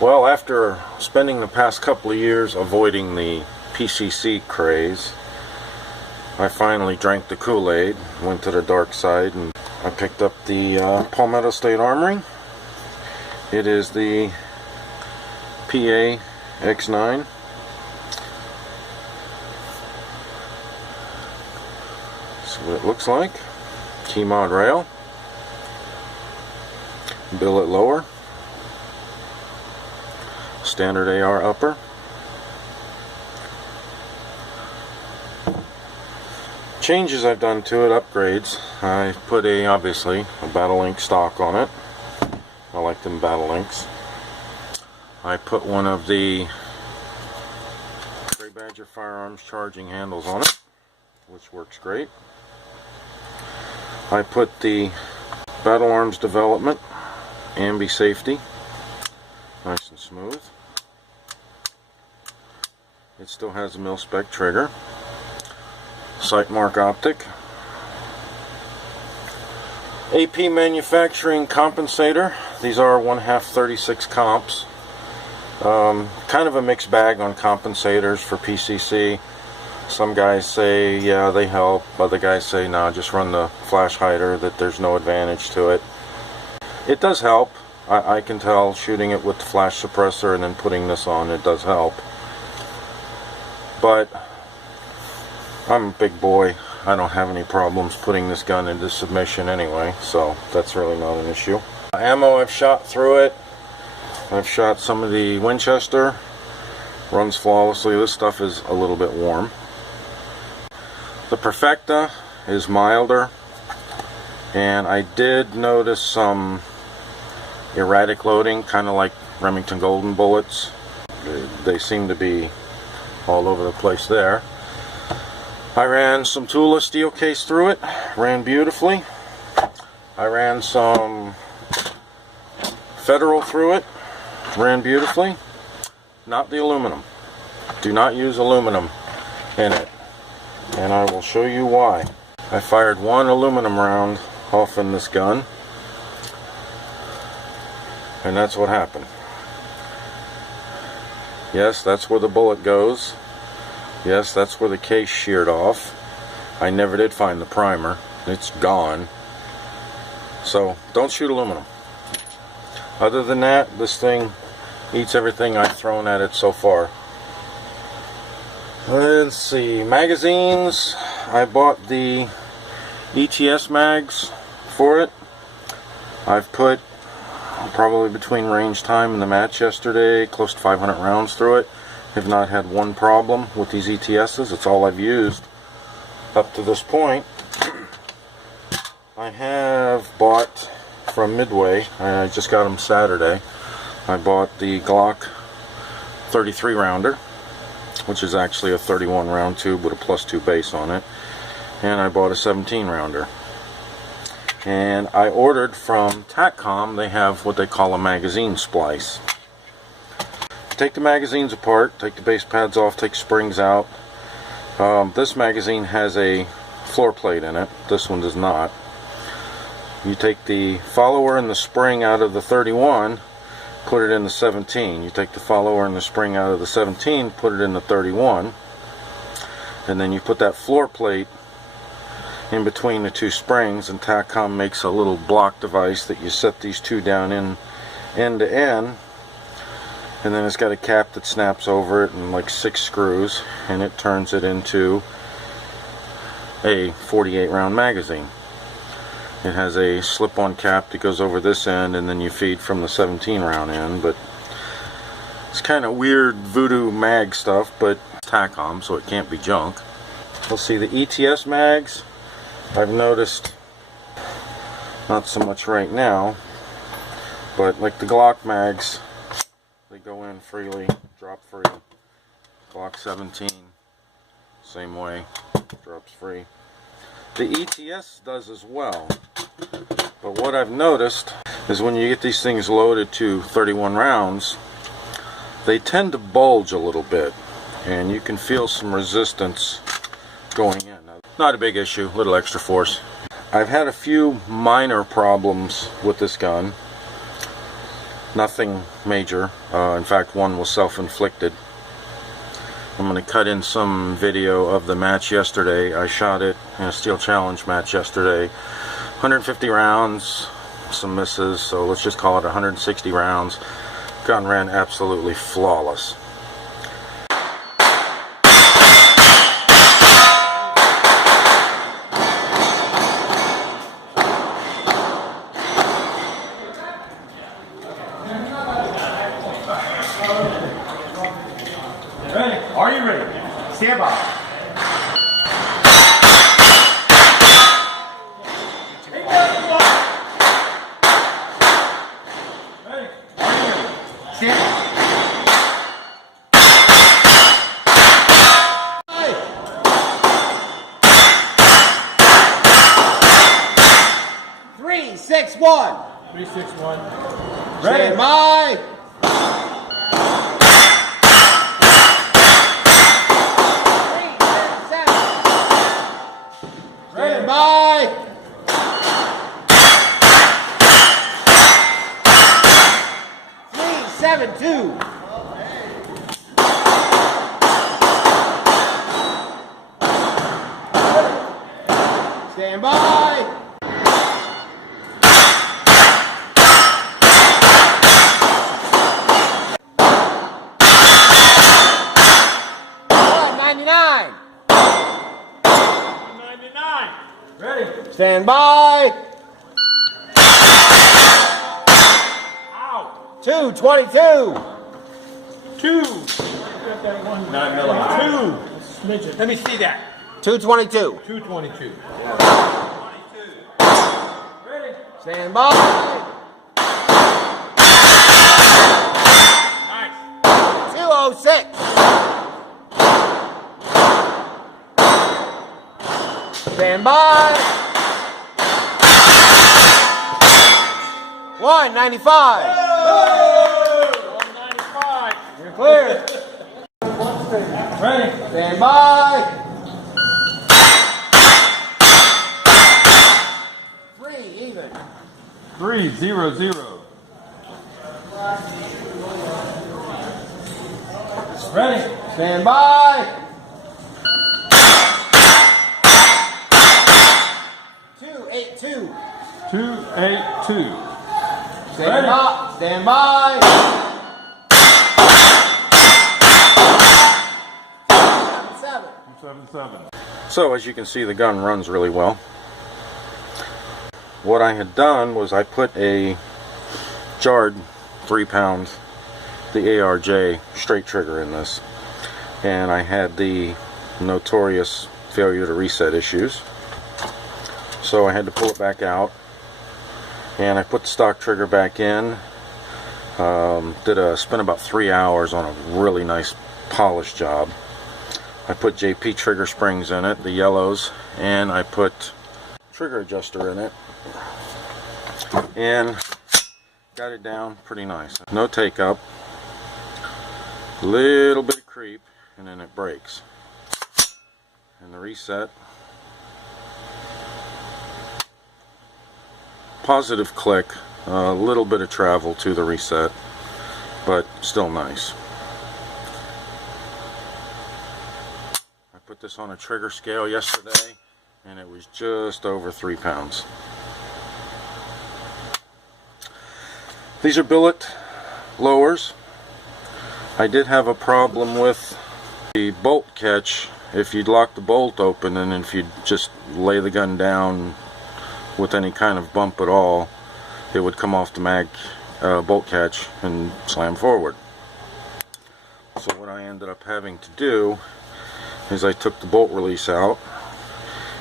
Well, after spending the past couple of years avoiding the PCC craze, I finally drank the Kool-Aid, went to the dark side, and I picked up the Palmetto State Armory. It is the PA-X9. That's what it looks like. Key mod rail. Billet lower. Standard AR upper. Changes I've done to it, upgrades. I put obviously a Battle Link stock on it. I like them Battle Links. I put one of the Gray Badger Firearms charging handles on it, which works great. I put the Battle Arms Development Ambi Safety, nice and smooth. It still has a mil-spec trigger. Sight mark optic. AP Manufacturing Compensator. These are 1/2 36 comps. Kind of a mixed bag on compensators for PCC. Some guys say, yeah, they help. Other guys say, no, just run the flash hider, that there's no advantage to it. It does help. I can tell shooting it with the flash suppressor and then putting this on, it does help. But I'm a big boy. I don't have any problems putting this gun into submission anyway, so that's really not an issue. Ammo, I've shot through it. I've shot some of the Winchester. Runs flawlessly. This stuff is a little bit warm. The Perfecta is milder, and I did notice some erratic loading, kind of like Remington Golden bullets. They seem to be all over the place there. I ran some Tula steel case through it, ran beautifully. I ran some Federal through it, ran beautifully. Not the aluminum. Do not use aluminum in it, and I will show you why. I fired one aluminum round off in this gun, and that's what happened. Yes, that's where the bullet goes. Yes, that's where the case sheared off. I never did find the primer. It's gone. So, don't shoot aluminum. Other than that, this thing eats everything I've thrown at it so far. Let's see. Magazines. I bought the ETS mags for it. I've put probably between range time and the match yesterday close to 500 rounds through it. Have not had one problem with these ETSs. It's all I've used up to this point. I have bought from Midway, I just got them Saturday, I bought the Glock 33 rounder, which is actually a 31 round tube with a +2 base on it, and I bought a 17 rounder. And I ordered from TACCOM. They have what they call a magazine splice. Take the magazines apart, take the base pads off, take springs out. This magazine has a floor plate in it. This one does not. You take the follower and the spring out of the 31, put it in the 17. You take the follower and the spring out of the 17, put it in the 31, and then you put that floor plate in between the two springs, and TACCOM makes a little block device that you set these two down in end to end. And then it's got a cap that snaps over it and like 6 screws, and it turns it into a 48 round magazine. It has a slip-on cap that goes over this end, and then you feed from the 17 round end. But it's kind of weird voodoo mag stuff, but TACCOM, so it can't be junk. We'll see the ETS mags. I've noticed, not so much right now, but like the Glock mags, they go in freely, drop free. Glock 17, same way, drops free. The ETS does as well, but what I've noticed is when you get these things loaded to 31 rounds, they tend to bulge a little bit, and you can feel some resistance going in. Now, not a big issue, little extra force. I've had a few minor problems with this gun. Nothing major. In fact, one was self-inflicted. I'm going to cut in some video of the match yesterday. I shot it in a Steel Challenge match yesterday. 150 rounds, some misses, so let's just call it 160 rounds. Gun ran absolutely flawless. Ready? Are you ready? Stand by. Ready? Are you ready? Stand by. Three, 6, 1. 3, 6, 1. Ready? Stand by. Bye. 3, 7, 2. Stand by. 199. 199. Ready? Stand by. Out. 222. 2. 9 millimeters. 2. Let me see that. 222. 222. 22. Ready? Stand by. Nice. 206. Stand by. 195. 195. You're clear. Ready. Stand by. 3 even. 3, 0, 0. Ready. Stand by. 282. 282. Stand by. Stand by. 277. So as you can see, the gun runs really well. What I had done was I put a jarred 3 pound, the ARJ straight trigger in this, and I had the notorious failure to reset issues. So I had to pull it back out, and I put the stock trigger back in. Spent about 3 hours on a really nice polish job. I put JP trigger springs in it, the yellows, and I put trigger adjuster in it, and got it down pretty nice. No take up, little bit of creep, and then it breaks. And the reset, positive click, a little bit of travel to the reset, but still nice. I put this on a trigger scale yesterday, and it was just over 3 pounds. These are billet lowers. I did have a problem with the bolt catch. If you'd lock the bolt open, and if you'd just lay the gun down with any kind of bump at all, it would come off the mag bolt catch and slam forward. So what I ended up having to do is I took the bolt release out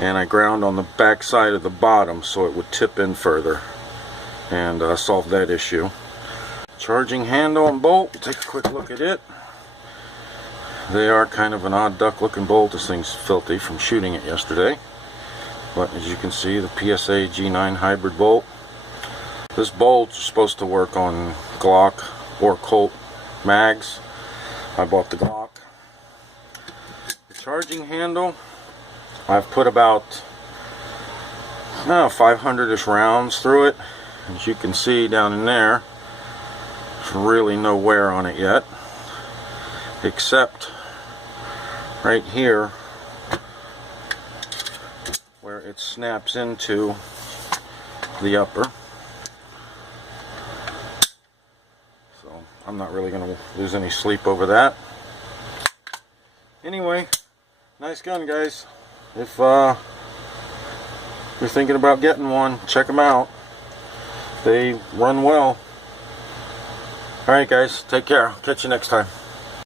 and I ground on the back side of the bottom so it would tip in further, and solve that issue. Charging handle and bolt, take a quick look at it. They are kind of an odd duck looking bolt. This thing's filthy from shooting it yesterday, but as you can see, the PSA G9 hybrid bolt. This bolt is supposed to work on Glock or Colt mags. I bought the Glock. The charging handle, I've put about 500-ish rounds through it. As you can see down in there, really no wear on it yet, except right here where it snaps into the upper. So I'm not really going to lose any sleep over that. Anyway, nice gun, guys. If you're thinking about getting one, check them out. They run well. Alright guys, take care. Catch you next time.